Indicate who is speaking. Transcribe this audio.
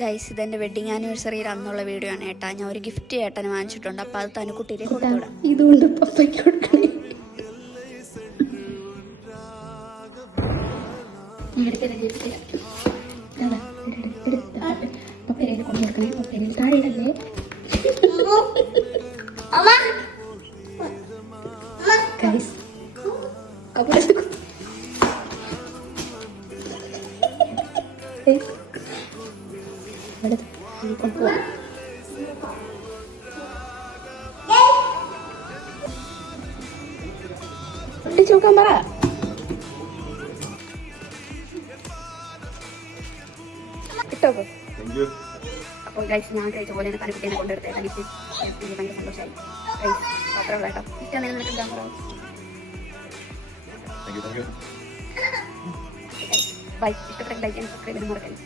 Speaker 1: Guys ഇതെന്റെ wedding ആനിവേഴ്സറിയിൽ അന്നുള്ള video ആണ് ഏട്ടാ. ഞാൻ ഒരു ഗിഫ്റ്റ് ഏട്ടന് വാങ്ങിച്ചിട്ടുണ്ട്. അപ്പോൾ അത് തനുക്കുട്ടിയിലേക്ക് കൊടുത്തുവിടാം
Speaker 2: ഇതുകൊണ്ട് പപ്പയ്ക്ക് കൊടുക്കണേ. പപ്പേരയിൽ കൊണ്ട് കൊടുക്കണേ. പപ്പേരയിൽ താഴെ ഇടല്ലേ? ഗൈസ് അവിടെ ഗൈസ് അവിടെ കൊണ്ടുപോവാം ഒട്ടിച്ച് നോക്കാൻ പറ കിട്ടോ അപ്പോൾ ഗൈസ് ഞാൻ കഴിച്ച പോലെ തന്നെ തനിക്കുട്ടീനെ കൊണ്ടെടുത്ത് എനിക്ക് ഭയങ്കര സന്തോഷമായി ഗൈസ് മാത്രമല്ല കേട്ടോ ഇഷ്ടം നിനക്ക് പറയാ ബൈ ഇഷ്ടപ്പെട്ട ലൈക്ക് സബ്സ്ക്രൈബ് മറക്കരുത്.